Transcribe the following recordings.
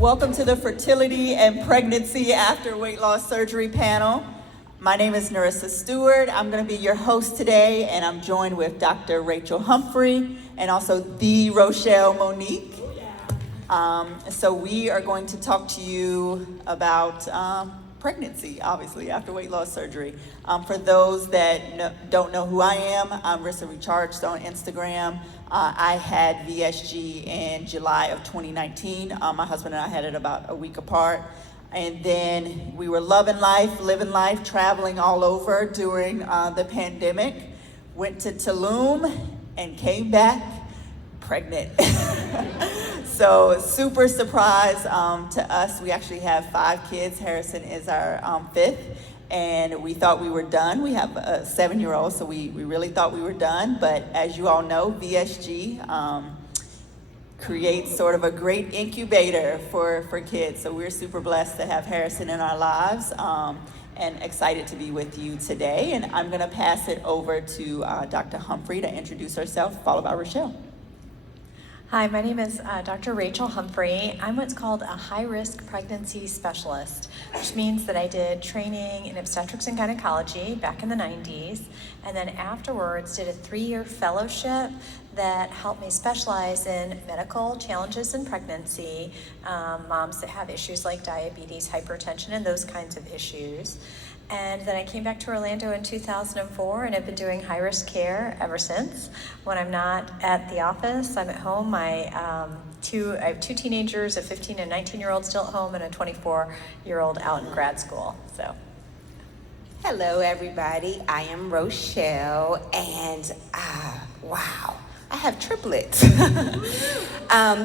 Welcome to the Fertility and Pregnancy After Weight Loss Surgery panel. My name is Narissa Stewart. I'm going to be your host today, and I'm joined with Dr. Rachel Humphrey and also the Rochelle Monique. So we are going to talk to you about pregnancy, obviously, after weight loss surgery. For those that don't know who I am, I'm Rissa Recharged on Instagram. I had VSG in July of 2019. My husband and I had it about a week apart. And then we were loving life, living life, traveling all over during the pandemic. Went to Tulum and came back pregnant. So super surprise to us. We actually have 5 kids. Harrison is our 5th. And we thought we were done. We have a 7-year-old, so we really thought we were done. But as you all know, VSG creates sort of a great incubator for kids. So we're super blessed to have Harrison in our lives and excited to be with you today. And I'm gonna pass it over to Dr. Humphrey to introduce herself, followed by Rochelle. Hi, my name is Dr. Rachel Humphrey. I'm what's called a high-risk pregnancy specialist, which means that I did training in obstetrics and gynecology back in the 90s, and then afterwards did a 3-year fellowship that helped me specialize in medical challenges in pregnancy, moms that have issues like diabetes, hypertension, and those kinds of issues. And then I came back to Orlando in 2004 and have been doing high-risk care ever since. When I'm not at the office, I'm at home. I have 2 teenagers, a 15 and 19-year-old still at home, and a 24-year-old out in grad school. So, hello everybody, I am Rochelle, and wow, I have triplets.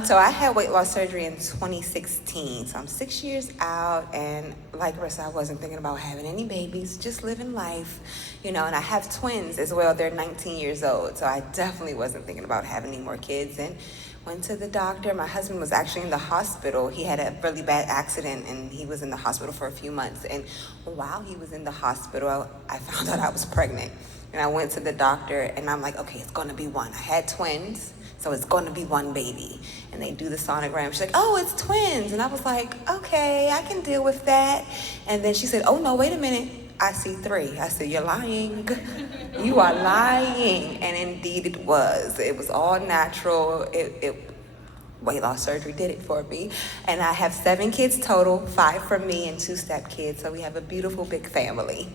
So I had weight loss surgery in 2016. So I'm 6 years out, and like Rissa, I wasn't thinking about having any babies, just living life, and I have twins as well. They're 19 years old. So I definitely wasn't thinking about having any more kids, and went to the doctor. My husband was actually in the hospital. He had a really bad accident, and he was in the hospital for a few months. And while he was in the hospital, I found out I was pregnant. And I went to the doctor, and I'm like, okay, it's gonna be one. I had twins, so it's gonna be one baby. And they do the sonogram. She's like, oh, it's twins. And I was like, okay, I can deal with that. And then she said, oh no, wait a minute. I see 3. I said, you're lying. You are lying. And indeed it was. It was all natural. Weight loss surgery did it for me. And I have 7 kids total, 5 from me and 2 step-kids. So we have a beautiful big family.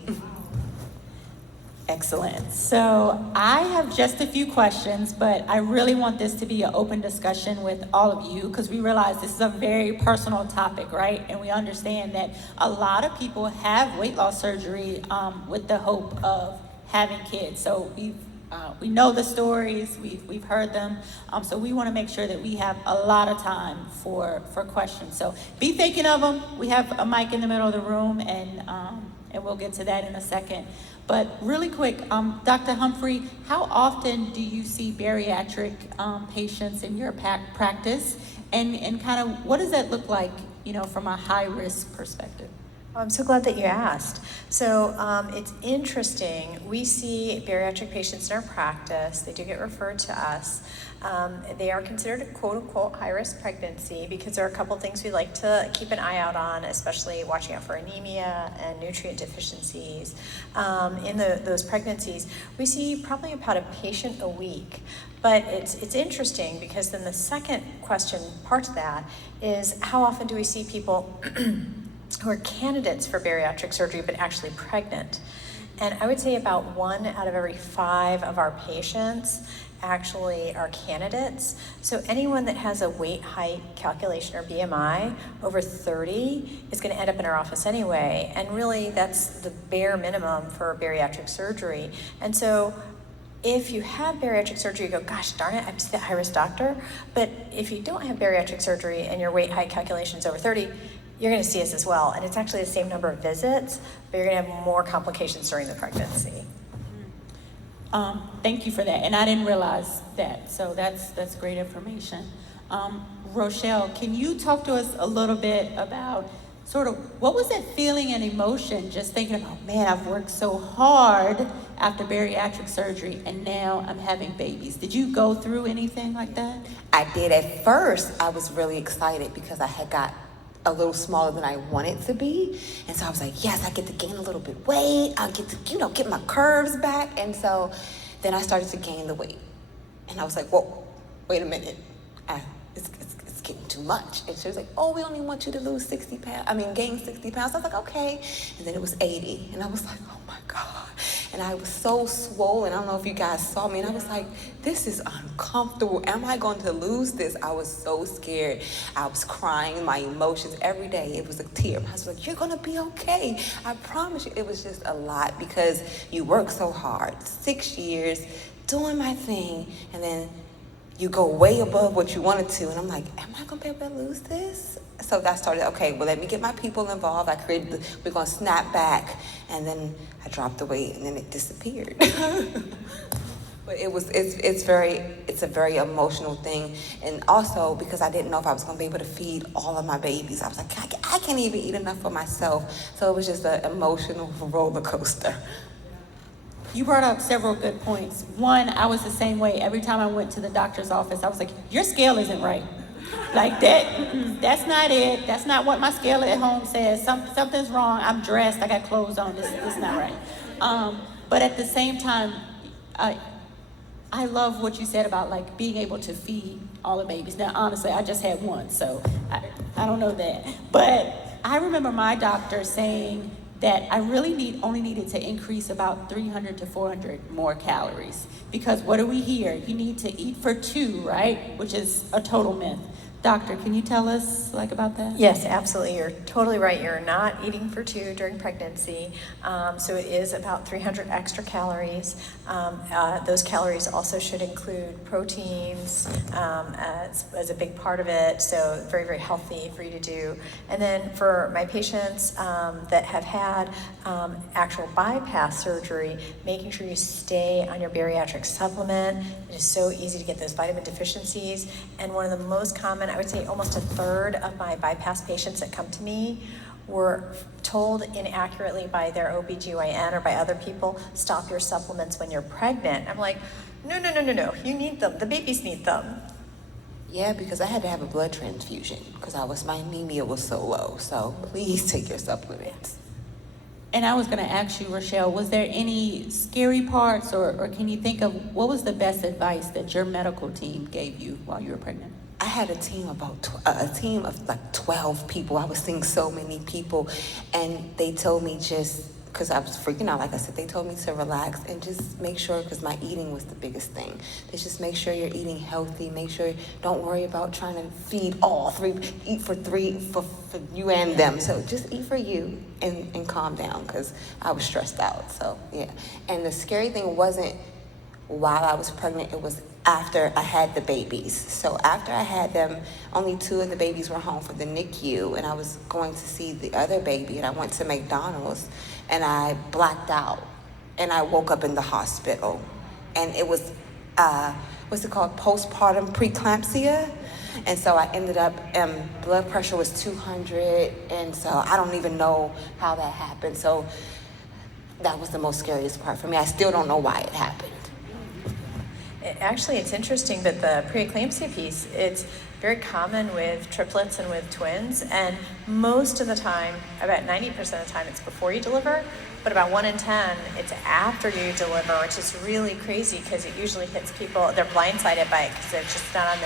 Excellent. So I have just a few questions, but I really want this to be an open discussion with all of you because we realize this is a very personal topic, right? And we understand that a lot of people have weight loss surgery with the hope of having kids. So we know the stories, we've heard them. So we want to make sure that we have a lot of time for questions. So be thinking of them. We have a mic in the middle of the room, and we'll get to that in a second. But really quick, Dr. Humphrey, how often do you see bariatric patients in your practice? And kind of what does that look like, from a high-risk perspective? I'm so glad that you asked. So it's interesting. We see bariatric patients in our practice. They do get referred to us. They are considered a quote-unquote high-risk pregnancy because there are a couple things we like to keep an eye out on, especially watching out for anemia and nutrient deficiencies. In those pregnancies, we see probably about a patient a week. But it's interesting because then the second question part to that is how often do we see people who are candidates for bariatric surgery but actually pregnant? And I would say about 1 out of every 5 of our patients actually are candidates. So anyone that has a weight height calculation or BMI over 30 is going to end up in our office anyway. And really that's the bare minimum for bariatric surgery. And so if you have bariatric surgery, you go, gosh darn it, I have to see that high-risk doctor. But if you don't have bariatric surgery and your weight height calculation is over 30, you're going to see us as well. And it's actually the same number of visits, but you're going to have more complications during the pregnancy. Thank you for that. And I didn't realize that. So that's great information. Rochelle, can you talk to us a little bit about sort of what was that feeling and emotion just thinking about, man, I've worked so hard after bariatric surgery and now I'm having babies. Did you go through anything like that? I did. At first, I was really excited because I had got a little smaller than I wanted to be. And so I was like, yes, I get to gain a little bit weight. I get to, get my curves back. And so then I started to gain the weight. And I was like, whoa, wait a minute. It's getting too much. And she was like, oh, we only want you to lose gain 60 pounds. I was like, okay. And then it was 80. And I was like, oh my God. And I was so swollen. I don't know if you guys saw me. And I was like, this is uncomfortable. Am I going to lose this? I was so scared. I was crying, my emotions every day. It was a tear. I was like, you're going to be okay. I promise you. It was just a lot because you work so hard. 6 years doing my thing. And then you go way above what you wanted to. And I'm like, am I going to be able to lose this? So that started, okay, well, let me get my people involved. I created we're going to snap back. And then I dropped the weight and then it disappeared. But it's a very emotional thing. And also because I didn't know if I was going to be able to feed all of my babies. I was like, I can't even eat enough for myself. So it was just an emotional roller coaster. You brought up several good points. One, I was the same way. Every time I went to the doctor's office, I was like, your scale isn't right. Like that's not it. That's not what my scale at home says. Something's wrong. I'm dressed. I got clothes on. This is not right. But at the same time, I love what you said about like being able to feed all the babies. Now, honestly, I just had one, so I don't know that. But I remember my doctor saying that I really only needed to increase about 300 to 400 more calories. Because what do we hear? You need to eat for 2, right? Which is a total myth. Doctor, can you tell us about that? Yes, absolutely. You're totally right. You're not eating for 2 during pregnancy. So it is about 300 extra calories. Those calories also should include proteins as a big part of it. So very, very healthy for you to do. And then for my patients that have had actual bypass surgery, making sure you stay on your bariatric supplement. It is so easy to get those vitamin deficiencies. And one of the most common, I would say almost a third of my bypass patients that come to me were told inaccurately by their OBGYN or by other people, stop your supplements when you're pregnant. I'm like, no, you need them. The babies need them. Yeah, because I had to have a blood transfusion because my anemia was so low. So please take your supplements. And I was going to ask you, Rochelle, was there any scary parts or can you think of what was the best advice that your medical team gave you while you were pregnant? I had a team of like 12 people. I was seeing so many people, and they told me because I was freaking out, like I said, they told me to relax and just make sure, because my eating was the biggest thing. They just make sure you're eating healthy. Make sure, don't worry about trying to feed all 3, eat for 3 for you and them. So just eat for you and calm down, because I was stressed out. So yeah, and the scary thing wasn't while I was pregnant, it was after I had the babies. So after I had them, only 2 of the babies were home for the NICU, and I was going to see the other baby, and I went to McDonald's, and I blacked out, and I woke up in the hospital, and it was, what's it called, postpartum preeclampsia, and so I ended up, blood pressure was 200, and so I don't even know how that happened. So that was the most scariest part for me. I still don't know why it happened. Actually, it's interesting that the preeclampsia piece, it's very common with triplets and with twins, and most of the time, about 90% of the time, it's before you deliver, but about 1 in 10, it's after you deliver, which is really crazy because it usually hits people, they're blindsided by it because they're just not on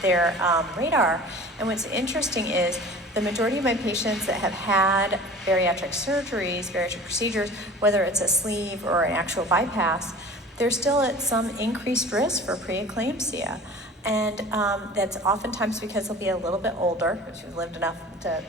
their radar. And what's interesting is the majority of my patients that have had bariatric surgeries, bariatric procedures, whether it's a sleeve or an actual bypass, they're still at some increased risk for preeclampsia. And that's oftentimes because they'll be a little bit older, which you've lived enough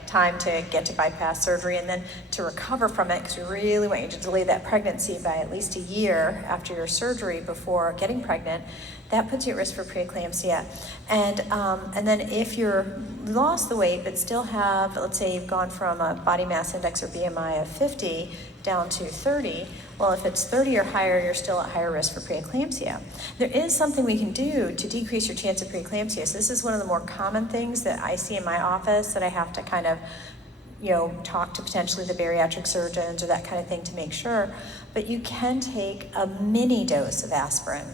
time to get to bypass surgery and then to recover from it, because we really want you to delay that pregnancy by at least a year after your surgery before getting pregnant. That puts you at risk for preeclampsia. And then if you're lost the weight but still have, let's say you've gone from a body mass index or BMI of 50 down to 30, well, if it's 30 or higher, you're still at higher risk for preeclampsia. There is something we can do to decrease your chance of preeclampsia. So this is one of the more common things that I see in my office that I have to kind of, talk to potentially the bariatric surgeons or that kind of thing to make sure. But you can take a mini dose of aspirin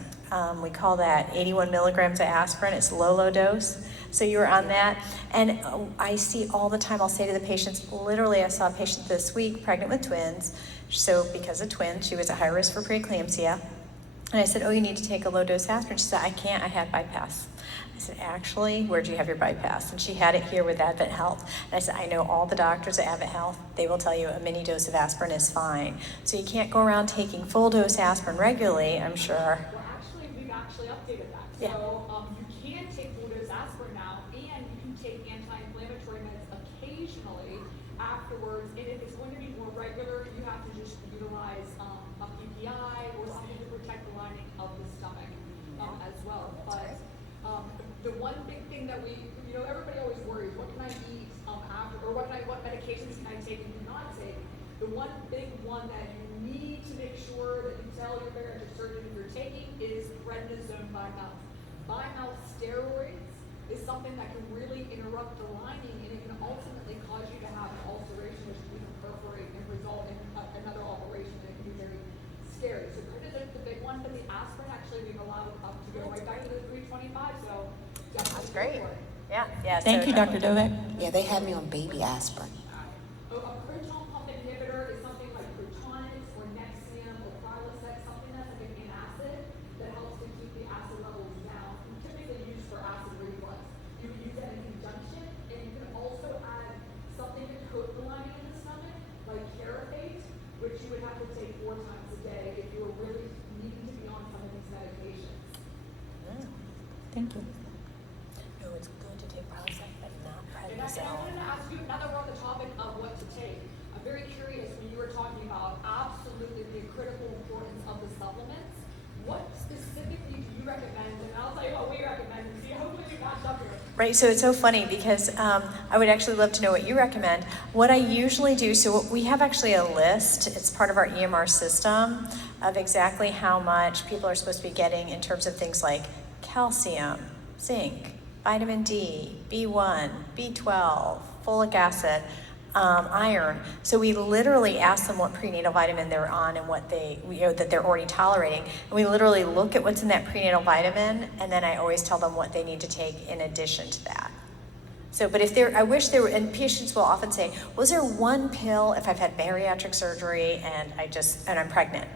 We call that 81 milligrams of aspirin. It's low dose. So you were on that. And I see all the time, I'll say to the patients, literally, I saw a patient this week, pregnant with twins. So because of twins, she was at high risk for preeclampsia. And I said, oh, you need to take a low dose aspirin. She said, I can't, I had bypass. I said, actually, where'd you have your bypass? And she had it here with Advent Health. And I said, I know all the doctors at Advent Health, they will tell you a mini dose of aspirin is fine. So you can't go around taking full dose aspirin regularly, I'm sure. Well, actually, we've actually updated that. Yeah. So you can take full dose aspirin now, and you can take anti-inflammatory meds occasionally afterwards. And if it's going to be more regular, you have to just utilize a PPI or something to protect the lining of the stomach as well. But the one big thing that everybody always worries, what can I eat after, or what medications can I take and cannot take? The one big one that you need to make sure that you tell your bariatric surgeon if you're taking is prednisone by mouth. By mouth steroids is something that can really interrupt the lining, and it can ultimately cause you to have an ulceration, which can even perforate and result in another operation. It can be very scary. So prednisone's the big one, but the aspirin actually we've allowed up to go right back to the 325. So That's great. Yeah. Thank you, Dr. Dovek. Yeah, they had me on baby aspirin. a proton pump inhibitor is something like Protonix or Nexium or Prilosec, something that's like an antacid that helps to keep the acid levels down. Typically used for acid reflux. You can use that in conjunction, and you can also add something to coat the lining in the stomach, like Carafate, which you would have to take 4 times a day if you were really needing to be on some of these medications. Thank you. No, it's good to take Prilosec, but not And I wanted to ask you, now that we're on the topic of what to take, I'm very curious when you were talking about absolutely the critical importance of the supplements. What specifically do you recommend? And I'll tell you what we recommend and see hopefully we match up here. Right, so it's so funny because I would actually love to know what you recommend. What I usually do, so we have actually a list, it's part of our EMR system, of exactly how much people are supposed to be getting in terms of things like calcium, zinc, vitamin D, B1, B12, folic acid, iron. So we literally ask them what prenatal vitamin they're on and what that they're already tolerating. And we literally look at what's in that prenatal vitamin, and then I always tell them what they need to take in addition to that. So, but I wish there were, and patients will often say, was there one pill if I've had bariatric surgery and I'm pregnant?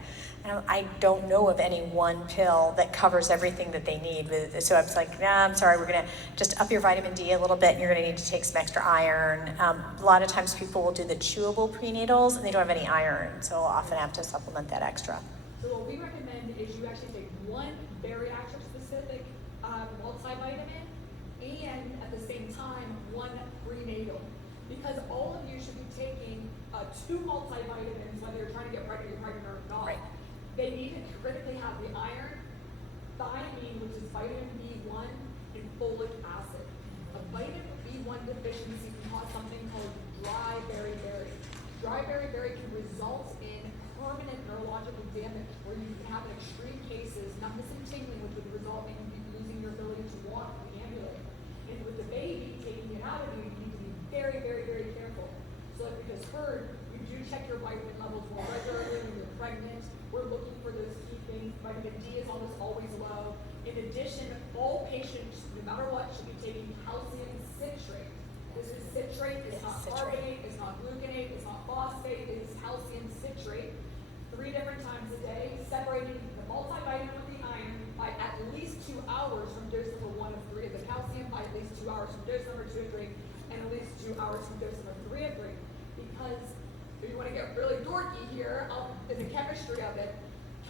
And I don't know of any one pill that covers everything that they need. So I was like, nah, I'm sorry, we're gonna just up your vitamin D a little bit, and you're gonna need to take some extra iron. A lot of times people will do the chewable prenatals, and they don't have any iron, so we'll often have to supplement that extra. So what we recommend is you actually take one bariatric specific multivitamin and at the same time one prenatal. Because all of you should be taking 2 multivitamins, whether you're trying to get pregnant or not. Right. They need to critically have the iron, thiamine, which is vitamin B1, and folic acid. A vitamin B1 deficiency can cause something called dry beriberi. Dry beriberi can result in permanent neurological damage, where you can have in extreme cases numbness and tingling, which would result in you losing your ability to walk and ambulate. And with the baby taking it out of you, you need to be very, very, very careful. So like we just heard, you do check your vitamin levels more regularly when you're pregnant. We're looking for those key things. Vitamin D is almost always low. In addition, all patients, no matter what, should be taking calcium citrate. This is citrate, it's not carbonate, it's not gluconate, it's not phosphate, it is calcium citrate. 3 different times a day, separating the multivitamin with the iron by at least 2 hours from dose number 1 of 3 of the calcium, by at least 2 hours from dose number 2 of 3, and at least 2 hours from dose number 3 of 3. Because if you want to get really dorky here, in the chemistry of it,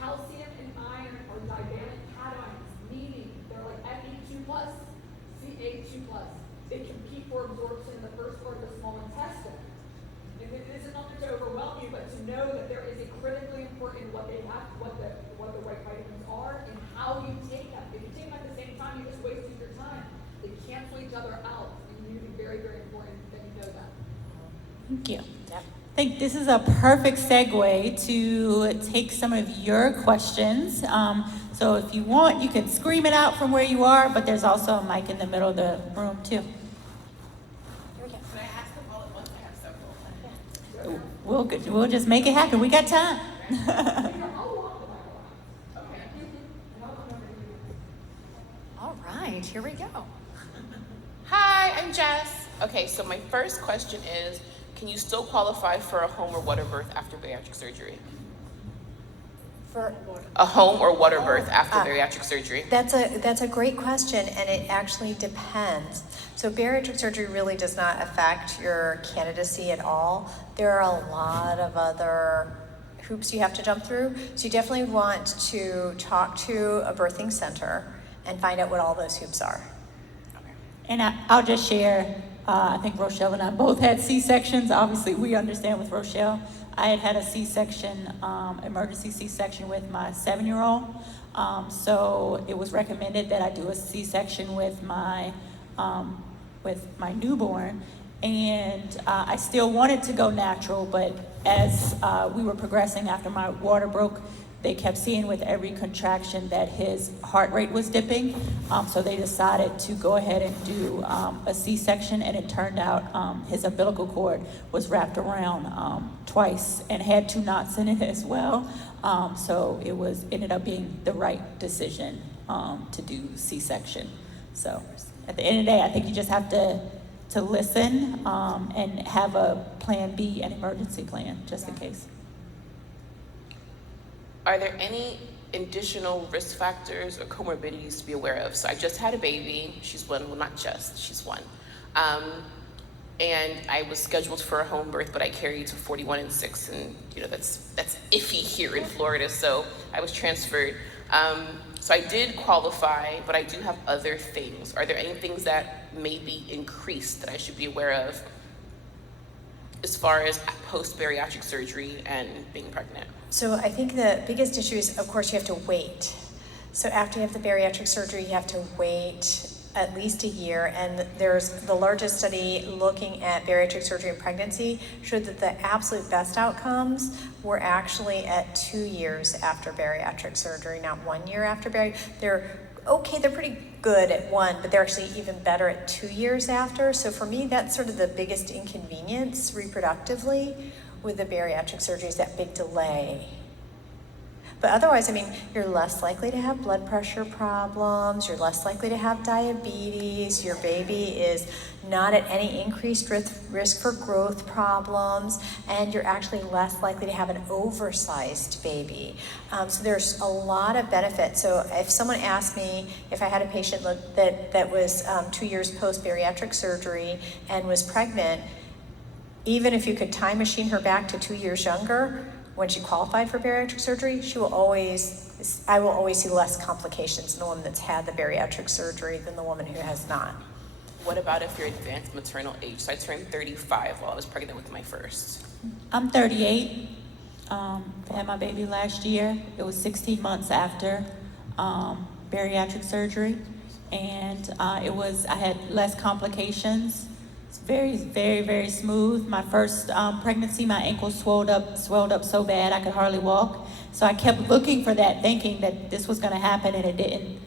calcium and iron are divalent cations, meaning they're like Fe2+, Ca2+. They compete for absorption in the first part of the small intestine. And this is not to overwhelm you, but to know that there is a critically important what they have, what the right vitamins are, and how you take them. If you take them at the same time, you just wasted your time. They cancel each other out, and you need to be very, very important that you know that. Thank you. Yep. I think this is a perfect segue to take some of your questions. So if you want, you can scream it out from where you are, but there's also a mic in the middle of the room too. Here we go. Can I ask them all at once? I have several. We'll just make it happen. We got time. Okay. right, here we go. Hi, I'm Jess. Okay, so my first question is, can you still qualify for a home or water birth after bariatric surgery? For A home or water birth after bariatric surgery? That's a great question, and it actually depends. So bariatric surgery really does not affect your candidacy at all. There are a lot of other hoops you have to jump through. So you definitely want to talk to a birthing center and find out what all those hoops are. And I'll just share, I think Rochelle and I both had C-sections. Obviously, we understand with Rochelle. I had a C-section, emergency C-section with my 7-year-old. So it was recommended that I do a C-section with my newborn. And I still wanted to go natural, but as we were progressing after my water broke, they kept seeing with every contraction that his heart rate was dipping. So they decided to go ahead and do a C-section, and it turned out his umbilical cord was wrapped around twice and had 2 knots in it as well. So it ended up being the right decision to do C-section. So at the end of the day, I think you just have to listen and have a plan B, an emergency plan, just in case. Are there any additional risk factors or comorbidities to be aware of? So I just had a baby. She's 1, well, not just, she's 1. And I was scheduled for a home birth, but I carried to 41 and 6, and that's iffy here in Florida, so I was transferred. So I did qualify, but I do have other things. Are there any things that may be increased that I should be aware of as far as post-bariatric surgery and being pregnant? So I think the biggest issue is, of course, you have to wait. So after you have the bariatric surgery, you have to wait at least a year. And there's the largest study looking at bariatric surgery and pregnancy showed that the absolute best outcomes were actually at 2 years after bariatric surgery, not 1 year after bariatric. They're pretty good at 1, but they're actually even better at 2 years after. So for me, that's sort of the biggest inconvenience reproductively with the bariatric surgery, is that big delay. But otherwise, you're less likely to have blood pressure problems, you're less likely to have diabetes, your baby is not at any increased risk for growth problems, and you're actually less likely to have an oversized baby. So there's a lot of benefit. So if someone asked me if I had a patient that was 2 years post-bariatric surgery and was pregnant, even if you could time machine her back to 2 years younger, when she qualified for bariatric surgery, I will always see less complications in the woman that's had the bariatric surgery than the woman who has not. What about if you're advanced maternal age? So I turned 35 while I was pregnant with my first. I'm 38. I had my baby last year. It was 16 months after bariatric surgery, and I had less complications. It's very, very, very smooth. My first pregnancy, my ankle swelled up so bad I could hardly walk. So I kept looking for that, thinking that this was going to happen, and it didn't.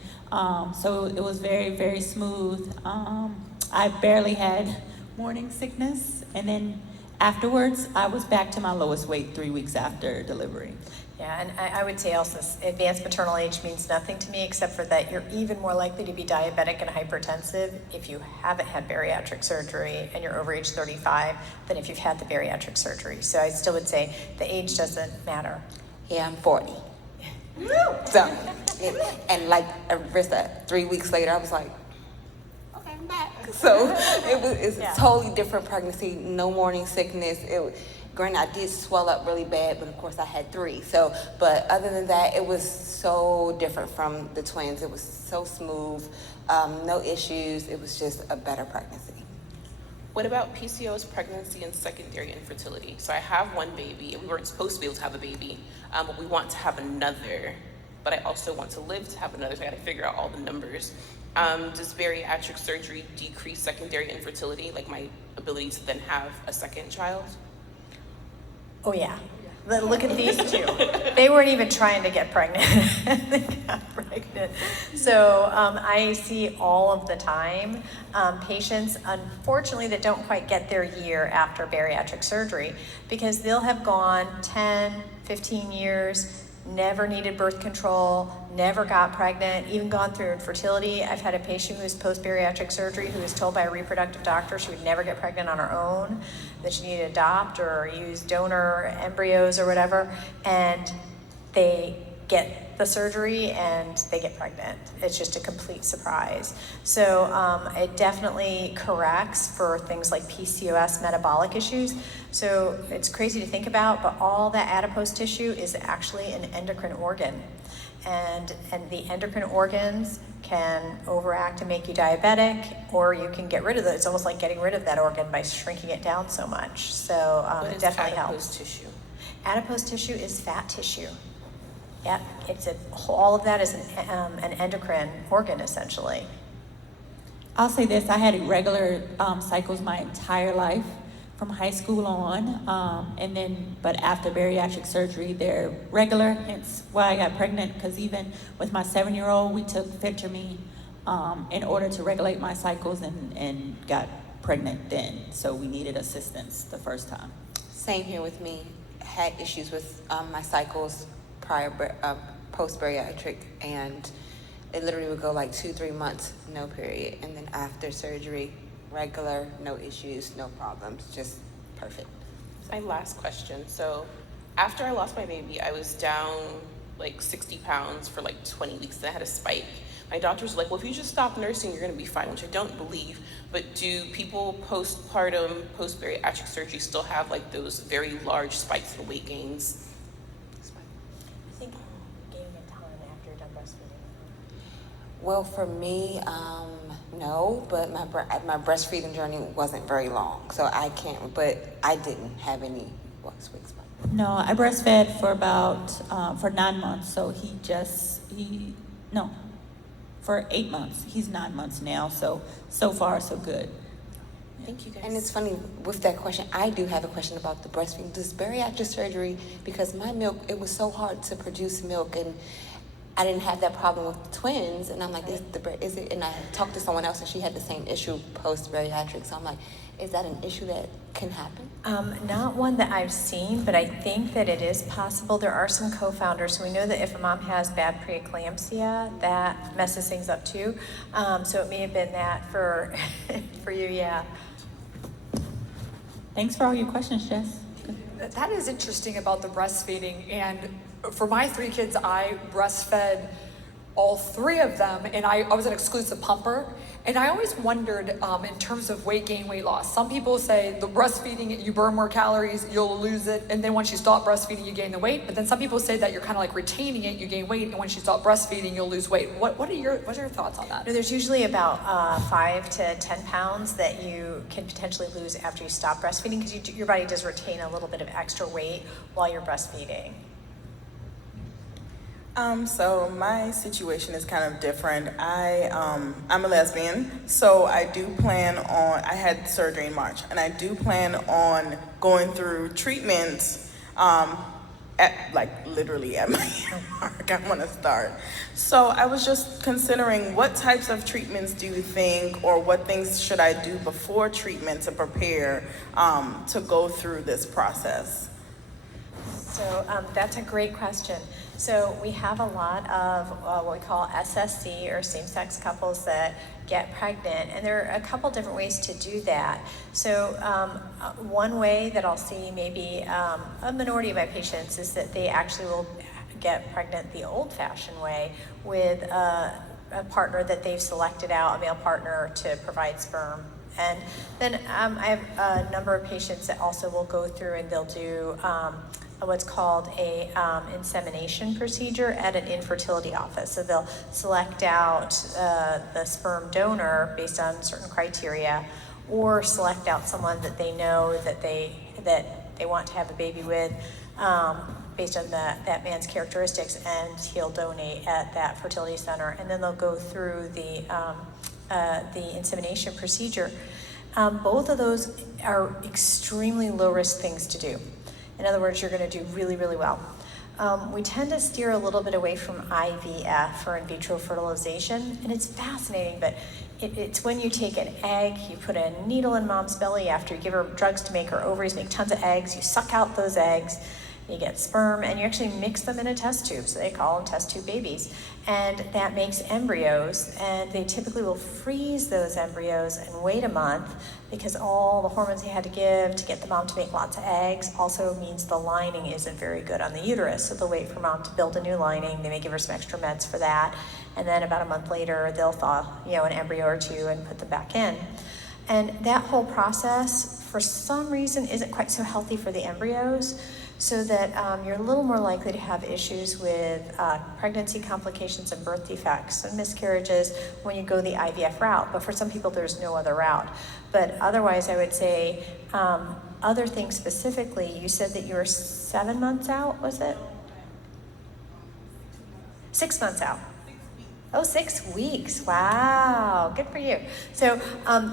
So it was very, very smooth. I barely had morning sickness, and then afterwards, I was back to my lowest weight 3 weeks after delivery. Yeah, and I would say also advanced maternal age means nothing to me except for that you're even more likely to be diabetic and hypertensive if you haven't had bariatric surgery and you're over age 35 than if you've had the bariatric surgery. So I still would say the age doesn't matter. Yeah, I'm 40. So, and like Arissa, 3 weeks later, I was like, okay, I'm back. So it's a totally different pregnancy, no morning sickness. Granted, I did swell up really bad, but of course I had 3. So, but other than that, it was so different from the twins. It was so smooth, no issues. It was just a better pregnancy. What about PCOS, pregnancy, and secondary infertility? So I have 1 baby, and we weren't supposed to be able to have a baby, but we want to have another. But I also want to live to have another, so I got to figure out all the numbers. Does bariatric surgery decrease secondary infertility, like my ability to then have a second child? Oh yeah. Look at these 2. They weren't even trying to get pregnant. They got pregnant. So I see all of the time patients, unfortunately, that don't quite get their year after bariatric surgery because they'll have gone 10, 15 years never needed birth control, never got pregnant, even gone through infertility. I've had a patient who was post-bariatric surgery who was told by a reproductive doctor she would never get pregnant on her own, that she needed to adopt or use donor embryos or whatever, and they get the surgery and they get pregnant. It's just a complete surprise. So it definitely corrects for things like PCOS, metabolic issues. So it's crazy to think about, but all that adipose tissue is actually an endocrine organ. And the endocrine organs can overact and make you diabetic, or you can get rid of it. It's almost like getting rid of that organ by shrinking it down so much. So What it is definitely adipose helps. tissue? Adipose tissue is fat tissue. Yep, all of that is an endocrine organ essentially. I'll say this, I had irregular cycles my entire life from high school on, but after bariatric surgery, they're regular, hence why I got pregnant, because even with my 7-year-old, we took Fertility in order to regulate my cycles and got pregnant then. So we needed assistance the first time. Same here with me. Had issues with my cycles post-bariatric, and it literally would go like 2-3 months, no period. And then after surgery, regular, no issues, no problems, just perfect. My last question. So after I lost my baby, I was down like 60 pounds for like 20 weeks, and I had a spike. My doctors were like, well, if you just stop nursing, you're gonna be fine, which I don't believe. But do people postpartum, post-bariatric surgery still have like those very large spikes in weight gains? I think gaining a ton after you're done breastfeeding. Well, for me, no, but my breastfeeding journey wasn't very long, so I can't, but I didn't have any spikes. No, I breastfed for about, for 9 months, so for 8 months. He's 9 months now, so far so good. Thank you guys. And it's funny, with that question, I do have a question about the breastfeeding. Does bariatric surgery, because my milk, it was so hard to produce milk, and I didn't have that problem with twins, and I'm like, is it, and I talked to someone else and she had the same issue post-bariatric, so I'm like, is that an issue that can happen? Not one that I've seen, but I think that it is possible. There are some co-founders. We know that if a mom has bad preeclampsia, that messes things up too. So it may have been that for for you, yeah. Thanks for all your questions, Jess. That is interesting about the breastfeeding. And for my 3 kids, I breastfed all 3 of them, and I was an exclusive pumper. And I always wondered in terms of weight gain, weight loss. Some people say the breastfeeding, you burn more calories, you'll lose it, and then once you stop breastfeeding, you gain the weight. But then some people say that you're kind of like retaining it, you gain weight, and once you stop breastfeeding, you'll lose weight. What are your thoughts on that? No, there's usually about 5 to 10 pounds that you can potentially lose after you stop breastfeeding, because your body does retain a little bit of extra weight while you're breastfeeding. So my situation is kind of different. I'm a lesbian, so I had surgery in March, and I do plan on going through treatments literally at my mark. I want to start. So I was just considering, what types of treatments do you think, or what things should I do before treatment to prepare to go through this process? So that's a great question. So we have a lot of what we call SSC, or same-sex couples that get pregnant, and there are a couple different ways to do that. So one way that I'll see maybe a minority of my patients is that they actually will get pregnant the old-fashioned way with a partner that they've selected out, a male partner, to provide sperm. And then I have a number of patients that also will go through and they'll do what's called a insemination procedure at an infertility office. So they'll select out the sperm donor based on certain criteria, or select out someone that they know that they want to have a baby with based on that man's characteristics, and he'll donate at that fertility center. And then they'll go through the insemination procedure. Both of those are extremely low-risk things to do. In other words, you're going to do really, really well. We tend to steer a little bit away from IVF, or in vitro fertilization, and it's fascinating, but it's when you take an egg, you put a needle in mom's belly after you give her drugs to make her ovaries make tons of eggs, you suck out those eggs, You get sperm, and you actually mix them in a test tube, so they call them test tube babies. And that makes embryos, and they typically will freeze those embryos and wait a month, because all the hormones they had to give to get the mom to make lots of eggs also means the lining isn't very good on the uterus. So they'll wait for mom to build a new lining. They may give her some extra meds for that. And then about a month later, they'll thaw, an embryo or two and put them back in. And that whole process, for some reason, isn't quite so healthy for the embryos, so that you're a little more likely to have issues with pregnancy complications and birth defects and miscarriages when you go the IVF route. But for some people, there's no other route. But otherwise, I would say other things specifically, you said that you were 7 months out, was it? 6 months out. Oh, 6 weeks. Wow, good for you. So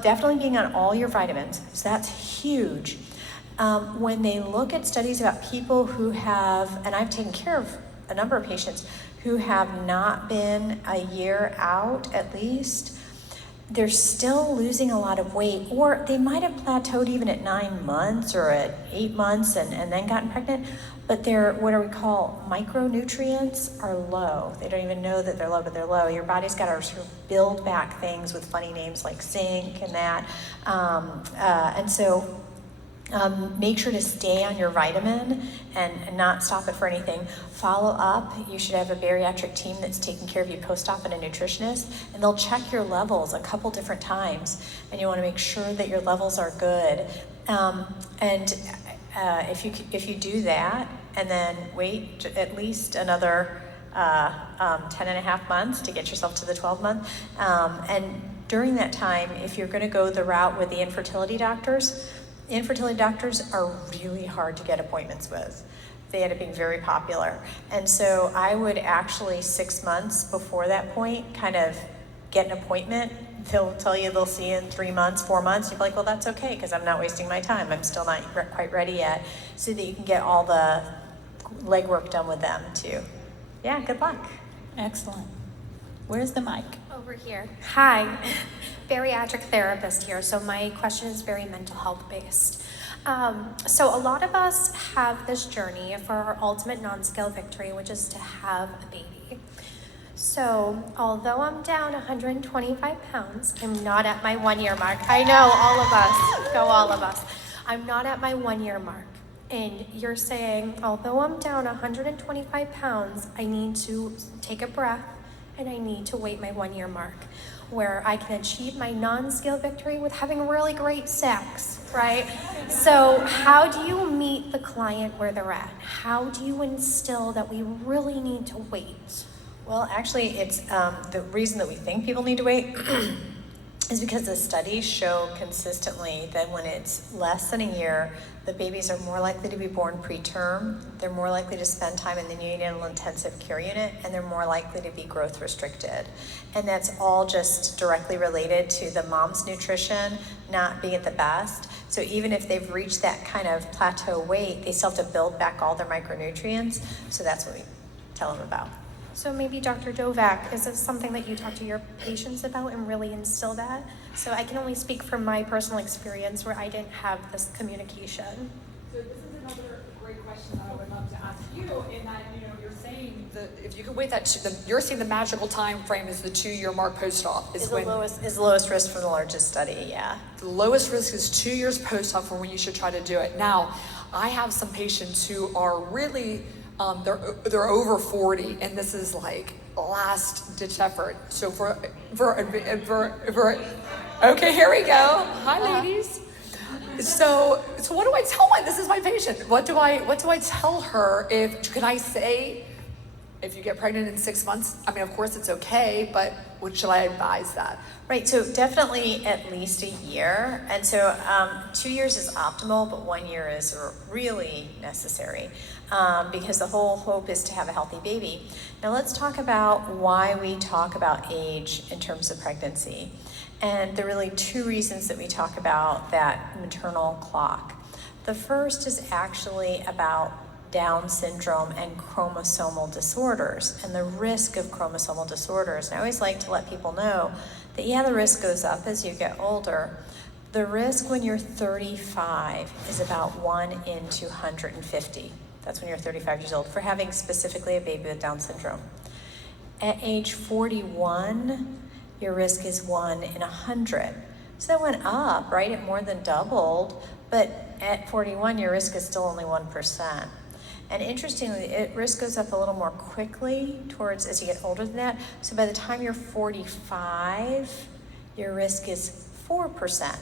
definitely being on all your vitamins, so that's huge. When they look at studies about people who have, and I've taken care of a number of patients who have not been a year out at least, they're still losing a lot of weight, or they might have plateaued even at 9 months or at 8 months and then gotten pregnant, but their, what we call micronutrients are low. They don't even know that they're low, but they're low. Your body's got to sort of build back things with funny names like zinc and that. And so make sure to stay on your vitamin and not stop it for anything. Follow up. You should have a bariatric team that's taking care of you post-op and a nutritionist, and they'll check your levels a couple different times, and you want to make sure that your levels are good. If you do that and then wait at least another 10 and a half months to get yourself to the 12-month, and during that time, if you're going to go the route with the infertility doctors are really hard to get appointments with. They end up being very popular. And so I would actually 6 months before that point kind of get an appointment. They'll tell you they'll see you in 3 months, 4 months. You're like, well, that's okay, because I'm not wasting my time. I'm still not quite ready yet, so that you can get all the legwork done with them too. Yeah, good luck. Excellent. Where's the mic? Over here. Hi, bariatric therapist here. So my question is very mental health based. So a lot of us have this journey for our ultimate non-scale victory, which is to have a baby. So although I'm down 125 pounds, I'm not at my 1 year mark. I know, all of us. I'm not at my 1 year mark. And you're saying, although I'm down 125 pounds, I need to take a breath and I need to wait my 1 year mark, where I can achieve my non-scale victory with having really great sex, right? So how do you meet the client where they're at? How do you instill that we really need to wait? Well, actually, it's the reason that we think people need to wait is because the studies show consistently that when it's less than a year, the babies are more likely to be born preterm, they're more likely to spend time in the neonatal intensive care unit, and they're more likely to be growth restricted. And that's all just directly related to the mom's nutrition not being at the best. So even if they've reached that kind of plateau weight, they still have to build back all their micronutrients. So that's what we tell them about. So maybe Dr. Dovak, is this something that you talk to your patients about and really instill that? So I can only speak from my personal experience where I didn't have this communication. So this is another great question that I would love to ask you, in that, you're saying that if you can wait you're saying the magical time frame is the 2 year mark post-op. Is the lowest risk from the largest study, yeah. The lowest risk is 2 years post-op for when you should try to do it. Now, I have some patients who are really, they're over 40, and this is like last ditch effort. So okay, here we go. Hi, ladies. So what do I tell this is my patient. What do I tell her? Can I say, if you get pregnant in 6 months, I mean, of course it's okay, but what should I advise that? Right, so definitely at least a year. And so 2 years is optimal, but 1 year is really necessary because the whole hope is to have a healthy baby. Now let's talk about why we talk about age in terms of pregnancy. And there are really two reasons that we talk about that maternal clock. The first is actually about Down syndrome and chromosomal disorders and the risk of chromosomal disorders. And I always like to let people know that, yeah, the risk goes up as you get older. The risk when you're 35 is about 1 in 250. That's when you're 35 years old, for having specifically a baby with Down syndrome. At age 41, your risk is 1 in 100. So that went up, right? It more than doubled, but at 41, your risk is still only 1%. And interestingly, risk goes up a little more quickly towards as you get older than that. So by the time you're 45, your risk is 4%.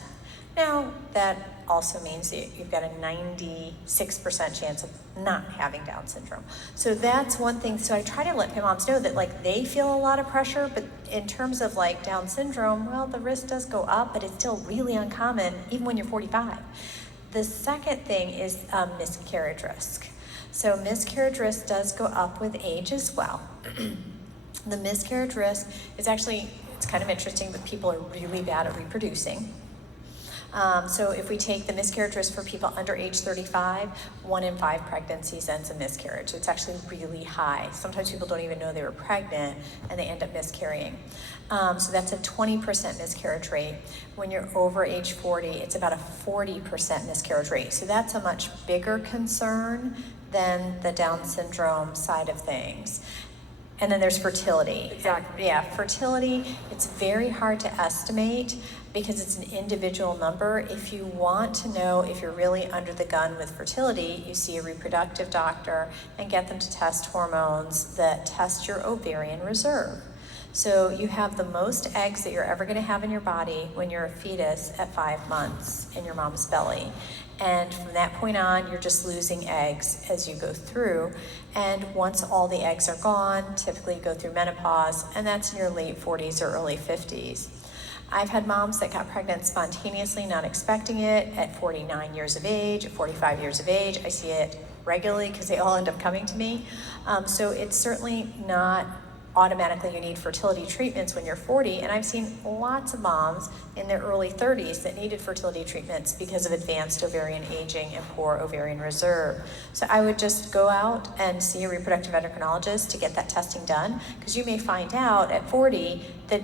Now, that also means that you've got a 96% chance of not having Down syndrome. So that's one thing. So I try to let my moms know that like they feel a lot of pressure, but in terms of like Down syndrome, well, the risk does go up, but it's still really uncommon even when you're 45. The second thing is miscarriage risk. So miscarriage risk does go up with age as well. The miscarriage risk is actually, it's kind of interesting, but people are really bad at reproducing. So if we take the miscarriage risk for people under age 35, 1 in 5 pregnancies ends in miscarriage. So it's actually really high. Sometimes people don't even know they were pregnant and they end up miscarrying. So that's a 20% miscarriage rate. When you're over age 40, it's about a 40% miscarriage rate. So that's a much bigger concern than the Down syndrome side of things. And then there's fertility. Exactly. Yeah, fertility, it's very hard to estimate because it's an individual number. If you want to know if you're really under the gun with fertility, you see a reproductive doctor and get them to test hormones that test your ovarian reserve. So you have the most eggs that you're ever going to have in your body when you're a fetus at 5 months in your mom's belly. And from that point on, you're just losing eggs as you go through. And once all the eggs are gone, typically you go through menopause, and that's in your late 40s or early 50s. I've had moms that got pregnant spontaneously, not expecting it, at 49 years of age, at 45 years of age. I see it regularly because they all end up coming to me. So it's certainly not automatically you need fertility treatments when you're 40, and I've seen lots of moms in their early 30s that needed fertility treatments because of advanced ovarian aging and poor ovarian reserve. So I would just go out and see a reproductive endocrinologist to get that testing done, because you may find out at 40 that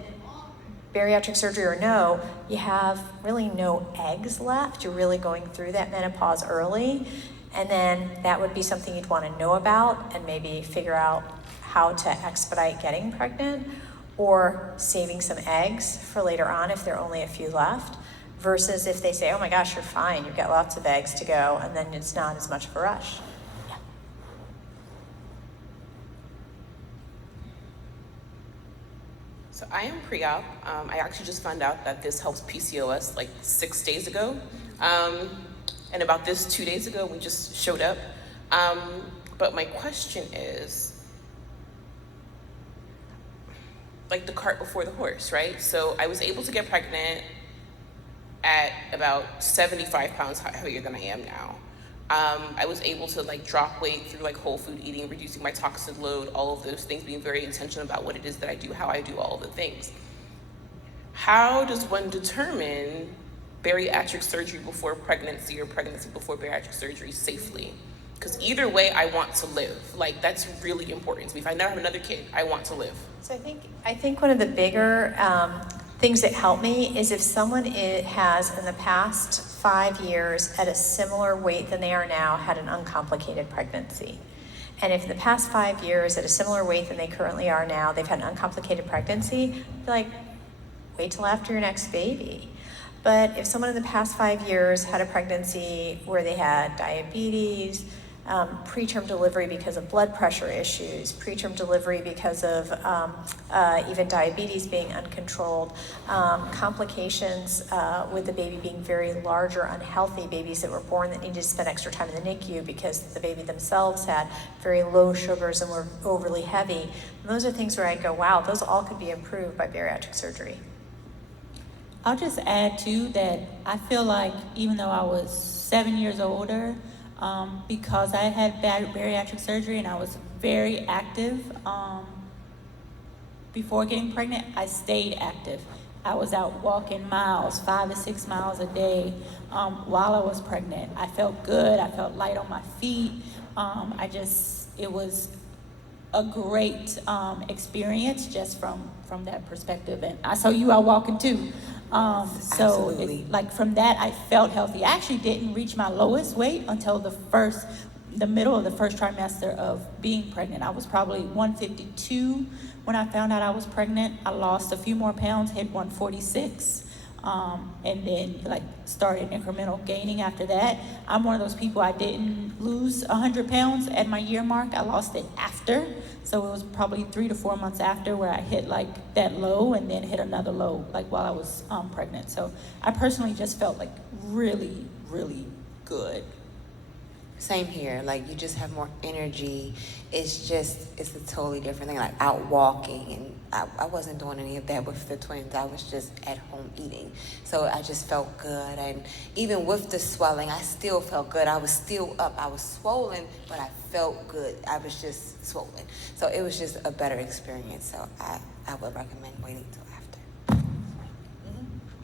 bariatric surgery or no, you have really no eggs left. You're really going through that menopause early, and then that would be something you'd want to know about and maybe figure out how to expedite getting pregnant or saving some eggs for later on if there are only a few left, versus if they say, oh my gosh, you're fine, you've got lots of eggs to go, and then it's not as much of a rush. Yeah. So I am pre-op. I actually just found out that this helps PCOS like 6 days ago. And about this 2 days ago, we just showed up. But my question is, like the cart before the horse, right? So I was able to get pregnant at about 75 pounds heavier than I am now. I was able to like drop weight through like whole food eating, reducing my toxin load, all of those things, being very intentional about what it is that I do, how I do all of the things. How does one determine bariatric surgery before pregnancy or pregnancy before bariatric surgery safely? Because either way, I want to live. Like, that's really important to me. If I never have another kid, I want to live. So I think one of the bigger things that help me is if someone has in the past 5 years at a similar weight than they are now had an uncomplicated pregnancy. And if in the past 5 years at a similar weight than they currently are now, they've had an uncomplicated pregnancy, like, wait till after your next baby. But if someone in the past 5 years had a pregnancy where they had diabetes, preterm delivery because of blood pressure issues, preterm delivery because of even diabetes being uncontrolled, complications with the baby being very large or unhealthy, babies that were born that needed to spend extra time in the NICU because the baby themselves had very low sugars and were overly heavy. And those are things where I go, wow, those all could be improved by bariatric surgery. I'll just add too that I feel like even though I was 7 years older, because I had bariatric surgery and I was very active before getting pregnant, I stayed active. I was out walking miles, 5 to 6 miles a day while I was pregnant. I felt good. I felt light on my feet. It was a great experience just from that perspective. And I saw you out walking too. Absolutely. Like from that, I felt healthy. I actually didn't reach my lowest weight until the first the middle of the first trimester of being pregnant. I was probably 152 when I found out I was pregnant. I lost a few more pounds, hit 146. And then like started incremental gaining after that. I'm one of those people, I didn't lose 100 pounds at my year mark. I lost it after. So it was probably 3 to 4 months after where I hit like that low and then hit another low like while I was pregnant. So I personally just felt like really, really good. Same here. Like, you just have more energy. It's a totally different thing. Like out walking, and I wasn't doing any of that with the twins. I was just at home eating. So I just felt good. And even with the swelling, I still felt good. I was still up. I was swollen, but I felt good. I was just swollen. So it was just a better experience. So I would recommend waiting till after.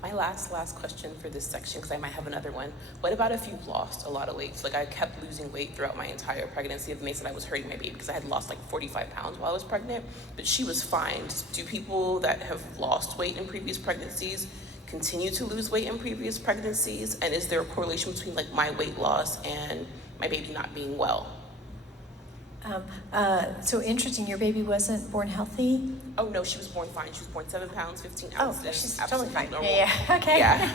My last question for this section, because I might have another one. What about if you've lost a lot of weight? So, like, I kept losing weight throughout my entire pregnancy. And they said I was hurting my baby because I had lost like 45 pounds while I was pregnant, but she was fine. Do people that have lost weight in previous pregnancies continue to lose weight in previous pregnancies? And is there a correlation between like my weight loss and my baby not being well? So interesting, your baby wasn't born healthy? Oh no, she was born fine. She was born 7 pounds, 15 Oh, ounces. she's Absolutely totally fine. normal. Yeah, okay. Yeah.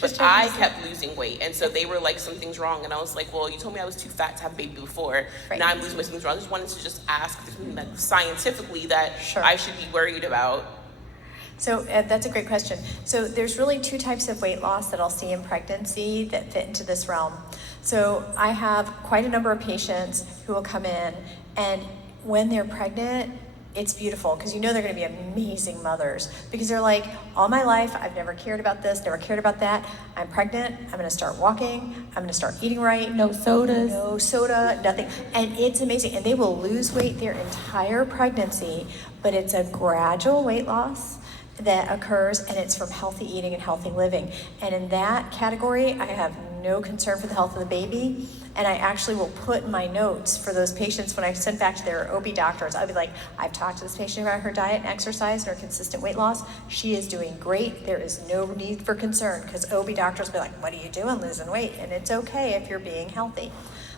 But Just I checking. kept losing weight. And so they were like, something's wrong. And I was like, well, you told me I was too fat to have a baby before. Right. Now I'm losing weight, something's wrong. I just wanted to just ask if there's something that scientifically that Sure. I should be worried about. So that's a great question. So there's really 2 types of weight loss that I'll see in pregnancy that fit into this realm. So I have quite a number of patients who will come in, and when they're pregnant, it's beautiful because you know they're going to be amazing mothers, because they're like, all my life I've never cared about this, never cared about that. I'm pregnant, I'm going to start walking, I'm going to start eating right. No sodas. No soda, nothing. And it's amazing. And they will lose weight their entire pregnancy, but it's a gradual weight loss that occurs, and it's from healthy eating and healthy living. And in that category, I have no concern for the health of the baby. And I actually will put in my notes for those patients when I send back to their OB doctors. I'll be like, I've talked to this patient about her diet and exercise and her consistent weight loss. She is doing great. There is no need for concern, because OB doctors will be like, what are you doing losing weight? And it's okay if you're being healthy.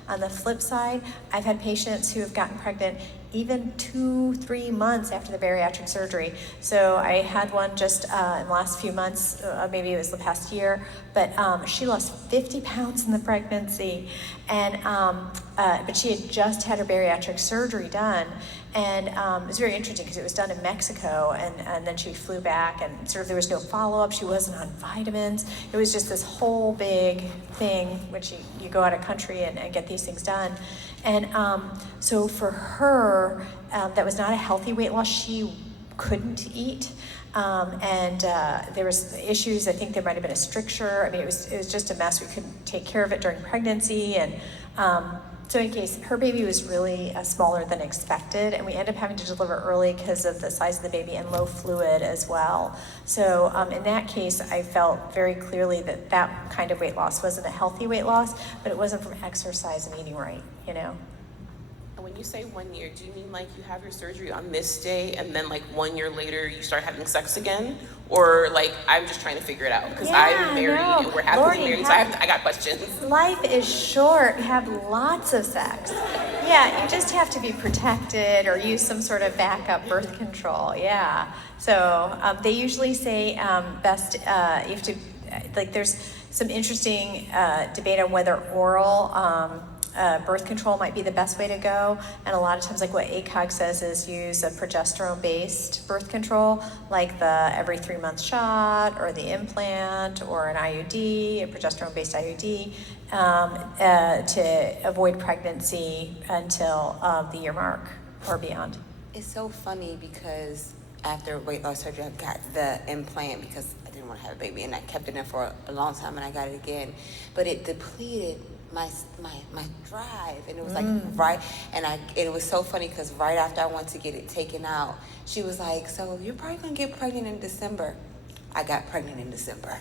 On the flip side, I've had patients who have gotten pregnant even 2-3 months after the bariatric surgery. So I had one just in the last few months, maybe it was the past year, but she lost 50 pounds in the pregnancy, and but she had just had her bariatric surgery done. And it was very interesting because it was done in Mexico, and then she flew back, and sort of there was no follow-up. She wasn't on vitamins. It was just this whole big thing, which you go out of country and get these things done. And so for her, that was not a healthy weight loss. She couldn't eat. And there was issues. I think there might have been a stricture. I mean, it was just a mess. We couldn't take care of it during pregnancy, and so in case, her baby was really smaller than expected, and we ended up having to deliver early because of the size of the baby and low fluid as well. So in that case, I felt very clearly that kind of weight loss wasn't a healthy weight loss, but it wasn't from exercise and eating right, you know? And when you say 1 year, do you mean like you have your surgery on this day and then like 1 year later you start having sex again? Or like, I'm just trying to figure it out because I'm married and we're happily married, so I got questions. Life is short. Have lots of sex. Yeah, you just have to be protected or use some sort of backup birth control. Yeah. So they usually say best you have to, like, there's some interesting debate on whether oral birth control might be the best way to go, and a lot of times, like what ACOG says, is use a progesterone-based birth control, like the every 3-month shot or the implant or an IUD, a progesterone-based IUD, to avoid pregnancy until the year mark or beyond. It's so funny because after weight loss surgery, I got the implant because I didn't want to have a baby, and I kept it in for a long time, and I got it again, but it depleted my drive, and it was like right, and it was so funny because right after I went to get it taken out, she was like, so you're probably gonna get pregnant in December. I got pregnant in December.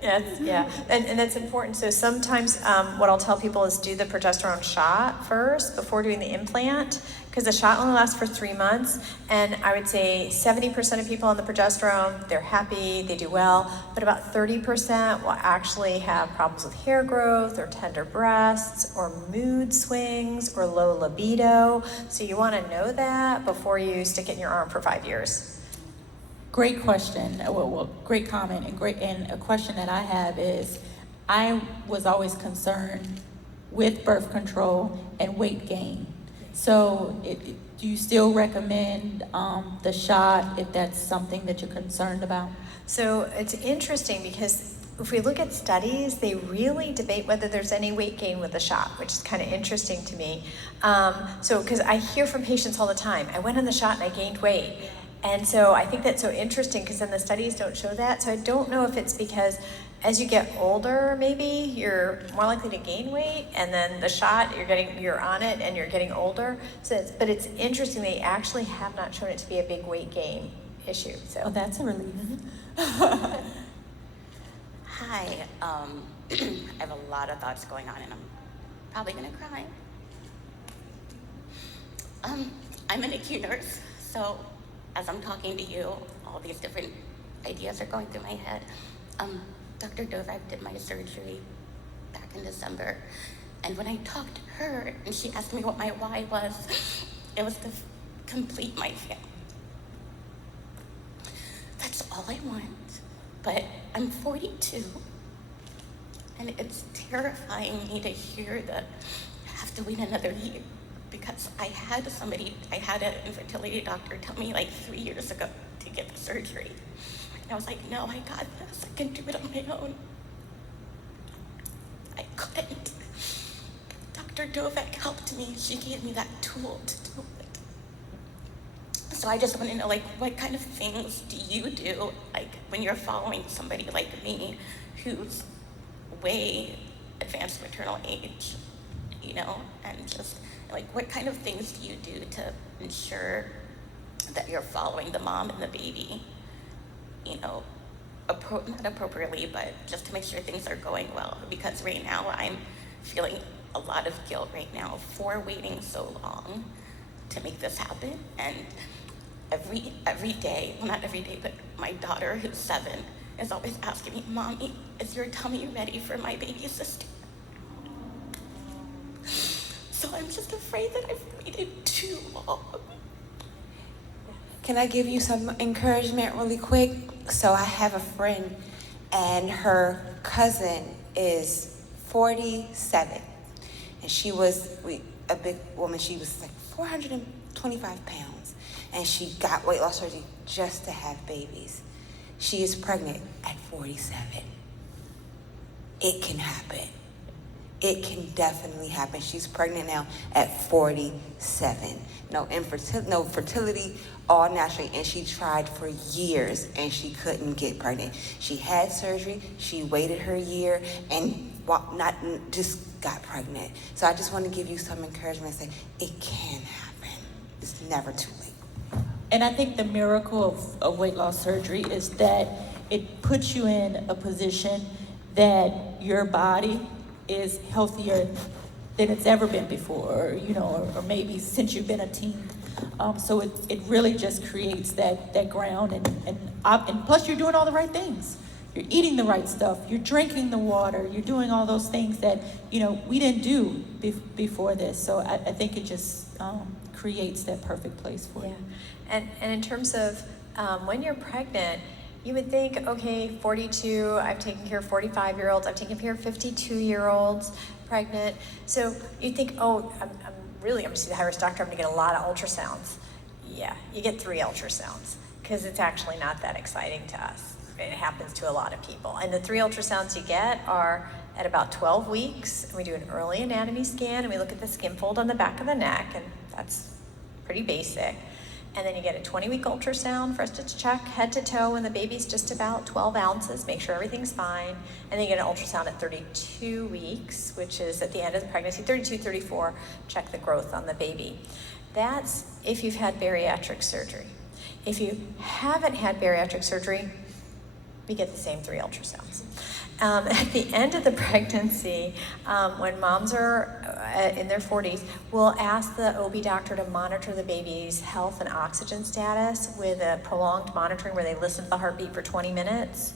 Yes, yeah, and that's important. So sometimes what I'll tell people is do the progesterone shot first before doing the implant, because the shot only lasts for 3 months, and I would say 70% of people on the progesterone, they're happy, they do well, but about 30% will actually have problems with hair growth or tender breasts or mood swings or low libido. So you want to know that before you stick it in your arm for 5 years. Great question. Well, great comment, and a question that I have is, I was always concerned with birth control and weight gain. So, do you still recommend the shot if that's something that you're concerned about? So it's interesting because if we look at studies, they really debate whether there's any weight gain with the shot, which is kind of interesting to me. Because I hear from patients all the time, I went on the shot and I gained weight. And so I think that's so interesting because then the studies don't show that. So I don't know if it's because as you get older, maybe you're more likely to gain weight, and then the shot you're on it and you're getting older. But it's interesting, they actually have not shown it to be a big weight gain issue. So Oh, that's a relief. Hi, I have a lot of thoughts going on and I'm probably gonna cry. I'm an NICU nurse, so as I'm talking to you, all these different ideas are going through my head. Dr. Dovek did my surgery back in December, and when I talked to her and she asked me what my why was, it was to complete my family. That's all I want, but I'm 42, and it's terrifying me to hear that I have to wait another year, because I had an infertility doctor tell me like 3 years ago to get the surgery. And I was like, no, I got this, I can do it on my own. I couldn't. Dr. Dovek helped me, she gave me that tool to do it. So I just want to know, like, what kind of things do you do, like, when you're following somebody like me who's way advanced maternal age, you know, and just, like, what kind of things do you do to ensure that you're following the mom and the baby, you know, not appropriately, but just to make sure things are going well? Because right now I'm feeling a lot of guilt right now for waiting so long to make this happen. And every day, well, not every day, but my daughter, who's 7, is always asking me, Mommy, is your tummy ready for my baby sister? So I'm just afraid that I've waited too long. Can I give you some encouragement really quick? So I have a friend and her cousin is 47. And she was a big woman. She was like 425 pounds. And she got weight loss surgery just to have babies. She is pregnant at 47. It can happen. It can definitely happen. She's pregnant now at 47. No fertility, all naturally, and she tried for years and she couldn't get pregnant. She had surgery, she waited her year, and just got pregnant. So I just want to give you some encouragement and say, it can happen. It's never too late. And I think the miracle of weight loss surgery is that it puts you in a position that your body is healthier than it's ever been before, or maybe since you've been a teen. So it really just creates that ground, and plus you're doing all the right things. You're eating the right stuff, you're drinking the water, you're doing all those things that, we didn't do before this. So I think it just creates that perfect place for you. And in terms of when you're pregnant, you would think, okay, 42, I've taken care of 45-year-olds, I've taken care of 52-year-olds pregnant. So you think, oh, I'm going to see the high-risk doctor, I'm going to get a lot of ultrasounds. Yeah, you get 3 ultrasounds because it's actually not that exciting to us. It happens to a lot of people. And the 3 ultrasounds you get are at about 12 weeks, and we do an early anatomy scan, and we look at the skin fold on the back of the neck, and that's pretty basic. And then you get a 20-week ultrasound for us to check head to toe when the baby's just about 12 ounces, make sure everything's fine. And then you get an ultrasound at 32 weeks, which is at the end of the pregnancy, 32, 34, check the growth on the baby. That's if you've had bariatric surgery. If you haven't had bariatric surgery, we get the same 3 ultrasounds. At the end of the pregnancy, when moms are in their 40s will ask the OB doctor to monitor the baby's health and oxygen status with a prolonged monitoring where they listen to the heartbeat for 20 minutes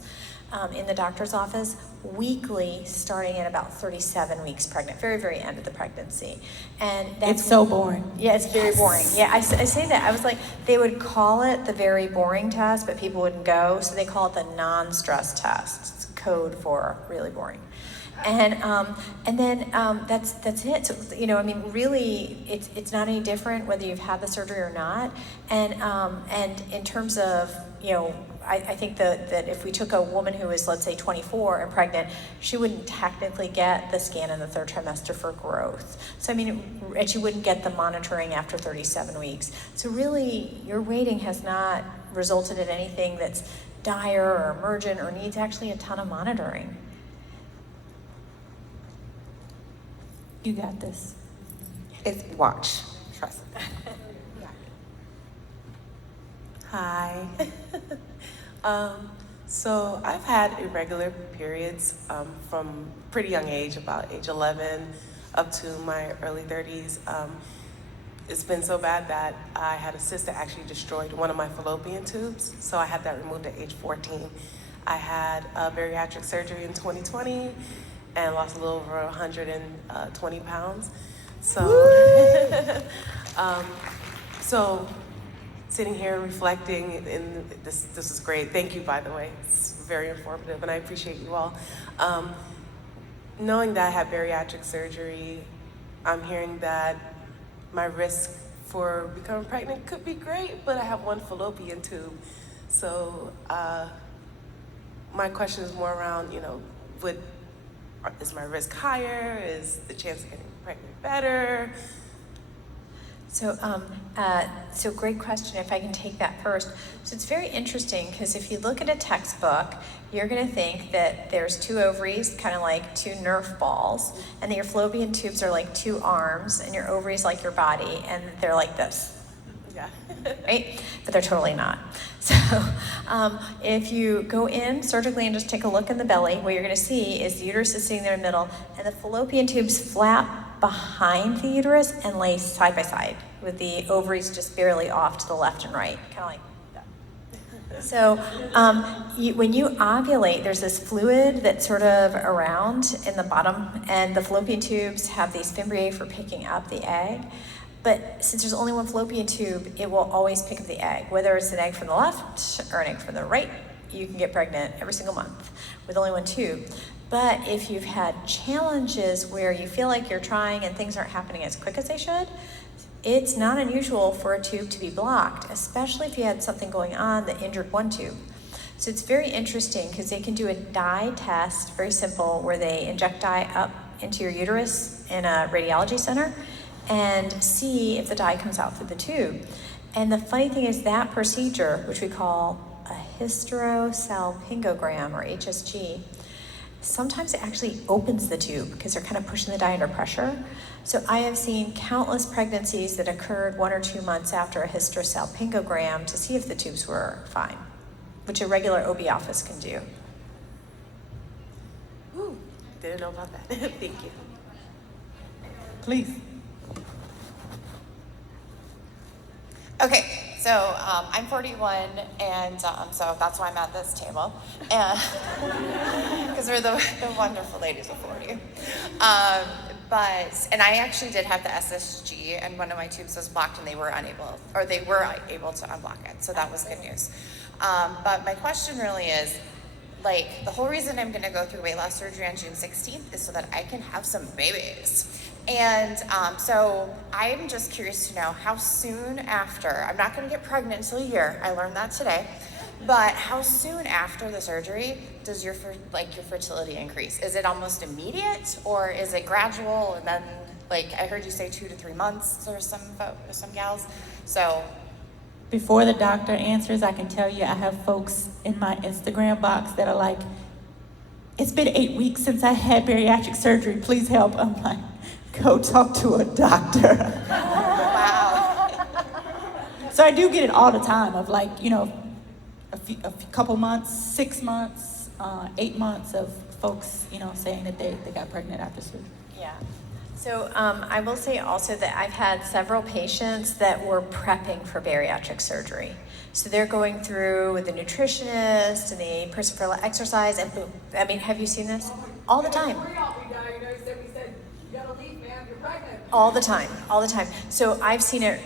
in the doctor's office weekly, starting at about 37 weeks pregnant, very, very end of the pregnancy. And that's It's so boring. Yeah, it's very boring. Yeah, I say that. I was like, they would call it the very boring test, but people wouldn't go, so they call it the non-stress test. It's code for really boring. And then that's it. So, you know, I mean, really, it's not any different whether you've had the surgery or not. And in terms of, you know, I think that if we took a woman who was, let's say, 24 and pregnant, she wouldn't technically get the scan in the third trimester for growth. So, I mean, and she wouldn't get the monitoring after 37 weeks. So really, your waiting has not resulted in anything that's dire or emergent or needs actually a ton of monitoring. You got this. It's watch. Trust me. Hi. So I've had irregular periods from pretty young age, about age 11 up to my early 30s. It's been so bad that I had a cyst that actually destroyed one of my fallopian tubes, so I had that removed at age 14. I had a bariatric surgery in 2020 and lost a little over 120 pounds. So, so sitting here reflecting, and this is great. Thank you, by the way. It's very informative, and I appreciate you all. Knowing that I had bariatric surgery, I'm hearing that my risk for becoming pregnant could be great, but I have one fallopian tube. So my question is more around, you know, is my risk higher? Is the chance of getting pregnant better? So great question, if I can take that first. So it's very interesting because if you look at a textbook, you're going to think that there's two ovaries, kind of like two Nerf balls, and that your fallopian tubes are like two arms, and your ovaries like your body, and they're like this. Yeah. Right? But they're totally not. So if you go in surgically and just take a look in the belly, what you're going to see is the uterus is sitting there in the middle, and the fallopian tubes flap behind the uterus and lay side by side, with the ovaries just barely off to the left and right, kind of like that. So when you ovulate, there's this fluid that's sort of around in the bottom, and the fallopian tubes have these fimbriae for picking up the egg. But since there's only one fallopian tube, it will always pick up the egg. Whether it's an egg from the left or an egg from the right, you can get pregnant every single month with only one tube. But if you've had challenges where you feel like you're trying and things aren't happening as quick as they should, it's not unusual for a tube to be blocked, especially if you had something going on that injured one tube. So it's very interesting because they can do a dye test, very simple, where they inject dye up into your uterus in a radiology center and see if the dye comes out through the tube. And the funny thing is that procedure, which we call a hysterosalpingogram or HSG, sometimes it actually opens the tube because they're kind of pushing the dye under pressure. So I have seen countless pregnancies that occurred 1 or 2 months after a hysterosalpingogram to see if the tubes were fine, which a regular OB office can do. Ooh, didn't know about that. Thank you. Please. Okay, so I'm 41, and so that's why I'm at this table, and because we're the wonderful ladies of 40. And I actually did have the SSG, and one of my tubes was blocked, and they were able to unblock it, so that was good news. But my question really is, like, the whole reason I'm going to go through weight loss surgery on June 16th is so that I can have some babies. And so I'm just curious to know how soon after, I'm not going to get pregnant until a year, I learned that today, but how soon after the surgery does your fertility increase? Is it almost immediate, or is it gradual, and then, like, I heard you say 2 to 3 months or some gals, so. Before the doctor answers, I can tell you I have folks in my Instagram box that are like, it's been 8 weeks since I had bariatric surgery, please help. I'm like, go talk to a doctor. Wow. So I do get it all the time of, like, you know, a couple months, 6 months, 8 months of folks, you know, saying that they got pregnant after surgery. Yeah. So I will say also that I've had several patients that were prepping for bariatric surgery. So they're going through with the nutritionist and the person for exercise, and boom. I mean, have you seen this? All the time. We said, you gotta leave, man, you're pregnant. All the time, all the time. So I've seen it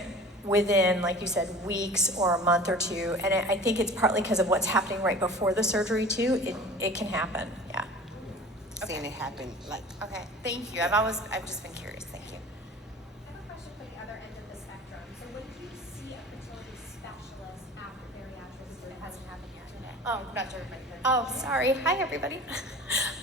within, like you said, weeks or a month or two, and I think it's partly because of what's happening right before the surgery too. It can happen, yeah. Seeing it happen, like, Okay, thank you. I've just been curious. Thank you. I have a question for the other end of the spectrum. So when do you see a fertility specialist after bariatrics if it hasn't happened yet? Oh, not to everybody. Oh, sorry. Hi, everybody.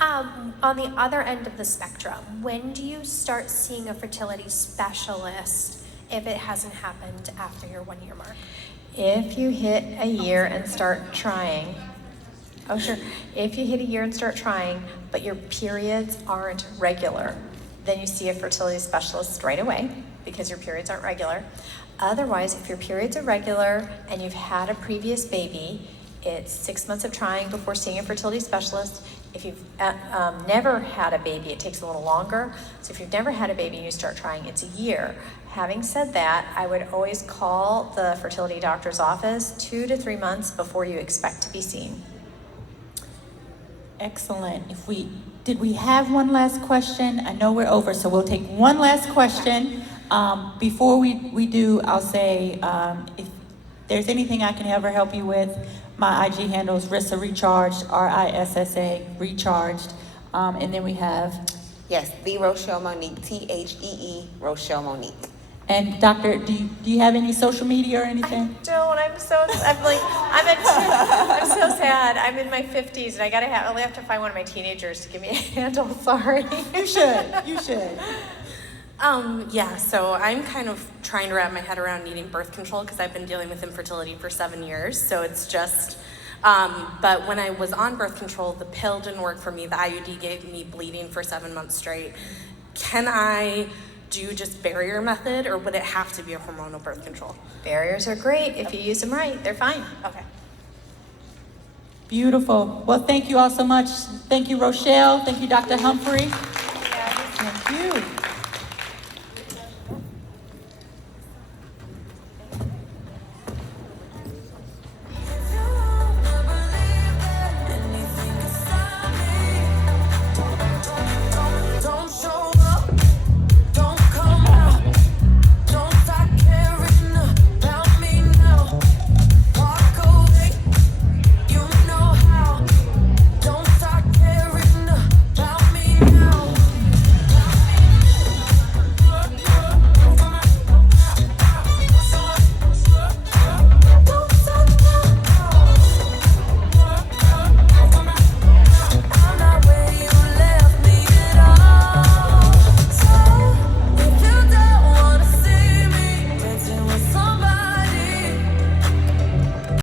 On the other end of the spectrum, when do you start seeing a fertility specialist if it hasn't happened after your 1 year mark? If you hit a year and start trying, oh sure, if you hit a year and start trying, but your periods aren't regular, then you see a fertility specialist right away because your periods aren't regular. Otherwise, if your periods are regular and you've had a previous baby, it's 6 months of trying before seeing a fertility specialist. If you've never had a baby, it takes a little longer. So if you've never had a baby and you start trying, it's a year. Having said that, I would always call the fertility doctor's office 2 to 3 months before you expect to be seen. Excellent. Did we have one last question? I know we're over, so we'll take one last question. Before we do, I'll say, if there's anything I can ever help you with, my IG handle is Rissa Recharged, RISSA Recharged. And then we have, yes, the Rochelle Monique, THEE Rochelle Monique. and Doctor, do you have any social media or anything? I don't. I'm so sad. I'm in my 50s, and I only have to find one of my teenagers to give me a handle. Sorry. You should. Yeah, so I'm kind of trying to wrap my head around needing birth control because I've been dealing with infertility for 7 years. So it's just, but when I was on birth control, the pill didn't work for me. The IUD gave me bleeding for 7 months straight. Can I do just barrier method, or would it have to be a hormonal birth control? Barriers are great if you use them right. They're fine. Okay. Beautiful. Well, thank you all so much. Thank you, Rochelle. Thank you, Dr. Humphrey. Thank you.